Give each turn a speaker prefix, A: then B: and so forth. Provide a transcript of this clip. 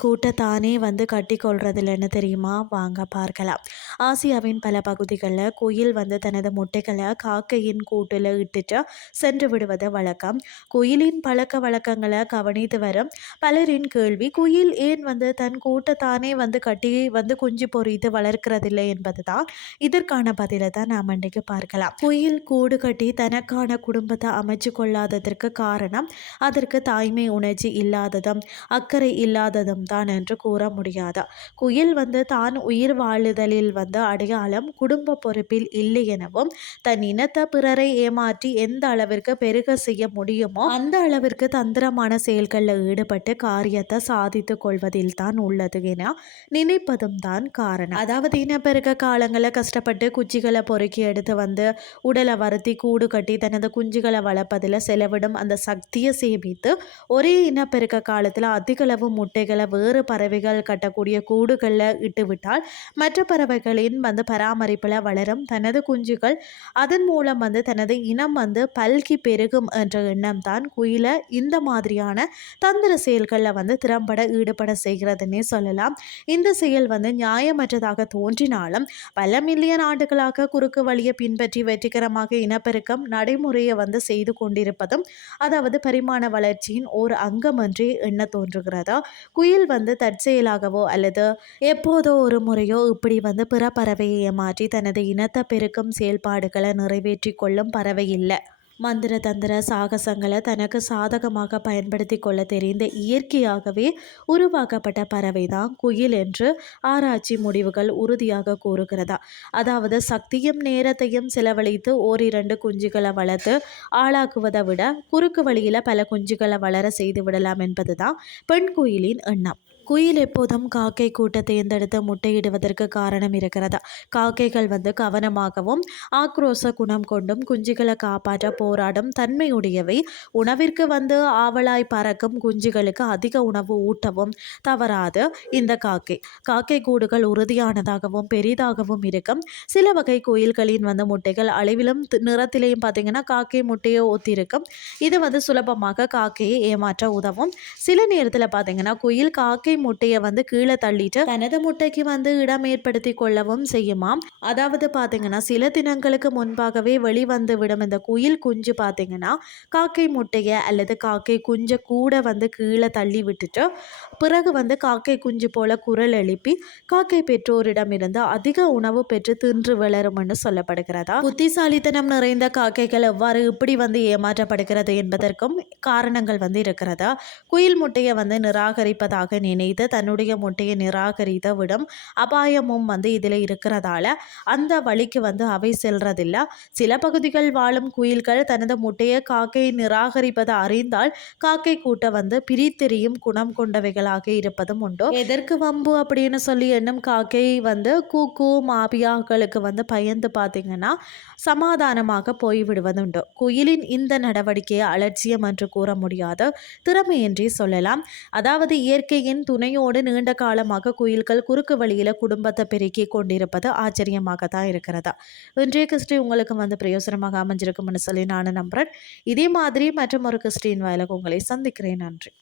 A: கூட்டத்தானே வந்து கட்டி கொள்றதில்லைன்னு தெரியுமா? வாங்க பார்க்கலாம். ஆசியாவின் பல பகுதிகளில் குயில் வந்து தனது முட்டைகளை காக்கையின் கூட்டில் இட்டுட்டு சென்று விடுவது வழக்கம். குயிலின் பழக்க வழக்கங்களை கவனித்து வரும் பலரின் கேள்வி குயில் ஏன் வந்து தன் கூட்டத்தானே வந்து கட்டி வந்து குஞ்சு பொறித்து வளர்க்கிறதில்லை? என்பது தான் இதற்கான பதிலை தான் நாம் இன்றைக்கு பார்க்கலாம். குயில் கூடு கட்டி தனக்கான குடும்பத்தை அமைச்சு கொள்ளாததற்கு காரணம் அதற்கு தாய்மை உணர்ச்சி இல்லாததும் அக்கறை இல்லாததும் தான் என்று கூற முடியாது? குயில் வந்து தான் உயிர் வாழுதலில் வந்து அடையாளம் குடும்ப பொறுப்பில் இல்லை எனவும் தன் இனத்தை பிறரை ஏமாற்றி எந்த அளவிற்கு பெருக செய்ய முடியுமோ அந்த அளவிற்கு தந்திரமான செயல்களில் ஈடுபட்டு காரியத்தை சாதித்து கொள்வதில் தான் உள்ளது என நினைப்பதும் தான் காரணம். அதாவது இனப்பெருக்க காலங்களில் கஷ்டப்பட்டு குச்சிகளை பொறுக்கி எடுத்து வந்து உடலை வருத்தி கூடு கட்டி தனது குஞ்சுகளை வளர்ப்பதில் செலவிடும் அந்த சக்தியை சேமித்து ஒரே இனப்பெருக்க காலத்தில் அதிகளவு முட்டை முட்டைகளை வேறு பறவைகள் கட்டக்கூடிய கூடுகளில் இட்டுவிட்டால் மற்ற பறவைகளின் வந்து பராமரிப்பில் வளரும். தனது குஞ்சுகள் அதன் மூலம் வந்து தனது இனம் வந்து பல்கி பெருகும் என்ற எண்ணம் தான் குயிலை இந்த மாதிரியான தந்திர செயல்களில் வந்து திறம்பட ஈடுபட செய்கிறதுன்னே சொல்லலாம். இந்த செயல் வந்து நியாயமற்றதாக தோன்றினாலும் பல மில்லியன் ஆண்டுகளாக குறுக்கு வழியை பின்பற்றி வெற்றிகரமாக இனப்பெருக்கம் நடைமுறையை வந்து செய்து கொண்டிருப்பதும் அதாவது பரிமாண வளர்ச்சியின் ஒரு அங்கம் என்றே எண்ண தோன்றுகிறதா? குயில் வந்து தற்செயலாகவோ அல்லது எப்போதோ ஒரு முறையோ இப்படி வந்து பிற பறவையை ஏமாற்றி தனது இனத்தை பெருக்கும் செயல்பாடுகளை நிறைவேற்றி கொள்ளும் பறவை இல்லை. மந்திர தந்திர சாகசங்களை தனக்கு சாதகமாக பயன்படுத்தி கொள்ள தெரிந்த இயற்கையாகவே உருவாக்கப்பட்ட பறவை தான் குயில் என்று ஆராய்ச்சி முடிவுகள் உறுதியாக கூறுகிறதா. அதாவது சக்தியும் நேரத்தையும் செலவழித்து ஓரிரண்டு குஞ்சுகளை வளர்த்து ஆளாக்குவதை விட குறுக்கு வழியில் பல குஞ்சுகளை வளர செய்து விடலாம் என்பதுதான் பெண் குயிலின் எண்ணம். குயில் எப்போதும் காக்கை கூட்ட தேர்ந்தெடுத்து முட்டையிடுவதற்கு காரணம் இருக்கிறதா? காக்கைகள் வந்து கவனமாகவும் ஆக்ரோச குணம் கொண்டும் குஞ்சுகளை காப்பாற்ற போராடும் தன்மையுடையவை. உணவிற்கு வந்து ஆவலாய் பறக்கும் குஞ்சுகளுக்கு அதிக உணவு ஊட்டவும் தவறாது இந்த காக்கை. காக்கை கூடுகள் உறுதியானதாகவும் பெரிதாகவும் இருக்கும். சில வகை கோயில்களின் வந்து முட்டைகள் அளவிலும் நிறத்திலையும் பார்த்தீங்கன்னா காக்கை முட்டையை ஒத்திருக்கும். இது வந்து சுலபமாக காக்கையை ஏமாற்ற உதவும். சில நேரத்தில் பார்த்தீங்கன்னா குயில் காக்கை முட்டையை வந்து கீழே தள்ளிட்டு தனது முட்டைக்கு வந்து இடம் ஏற்படுத்தி கொள்ளவும் செய்யுமாம். அதாவது பார்த்தீங்கன்னா சில தினங்களுக்கு முன்பாகவே வெளிவந்து விடும் இந்த குயில் குஞ்சு பார்த்தீங்கன்னா காக்கை முட்டையை அல்லது காக்கை குஞ்சை கூட வந்து கீழே தள்ளி விட்டுட்டு பிறகு வந்து காக்கை குஞ்சு போல குரல் எழுப்பி காக்கை பெற்றோரிடமிருந்து அதிக உணவு பெற்று தின்று வளரும்னு சொல்லப்படுகிறதா? புத்திசாலித்தனம் நிறைந்த காக்கைகள் எவ்வாறு இப்படி வந்து ஏமாற்றப்படுகிறது என்பதற்கும் காரணங்கள் வந்து இருக்கிறதா? குயில் முட்டையை வந்து நிராகரிப்பதாக நினை நினைத்து தன்னுடைய முட்டையை நிராகரித்த விடும் அபாயமும் வந்து இதில் இருக்கிறதால அந்த வழிக்கு வந்து அவை செல்றதில்லை. சில பகுதிகள் வாழும் குயில்கள் தனது முட்டையை காக்கையை நிராகரிப்பதை அறிந்தால் காக்கை கூட்ட வந்து பிரித்தெறியும் குணம் கொண்டவைகளாக இருப்பதும் உண்டு. எதற்கு வம்பு அப்படின்னு சொல்லி எண்ணும் காக்கை வந்து கூக்கு மாபியாக்களுக்கு வந்து பயந்து பார்த்தீங்கன்னா சமாதானமாக போய்விடுவதுண்டு. குயிலின் இந்த நடவடிக்கையை அலட்சியம் என்று கூற முடியாது. திறமையின்றி சொல்லலாம். அதாவது இயற்கையின் துணையோடு நீண்ட காலமாக குயில்கள் குறுக்கு வழியில் குடும்பத்தை பெருக்கி கொண்டிருப்பது ஆச்சரியமாக தான் இருக்கிறதா. இன்றைய கிறிஸ்டி உங்களுக்கு வந்து பிரயோசனமாக அமைஞ்சிருக்கும்னு சொல்லி நான் நம்புகிறேன் இதே மாதிரி மற்றும் ஒரு கிறிஸ்டின் வாயிலாக உங்களை சந்திக்கிறேன். நன்றி.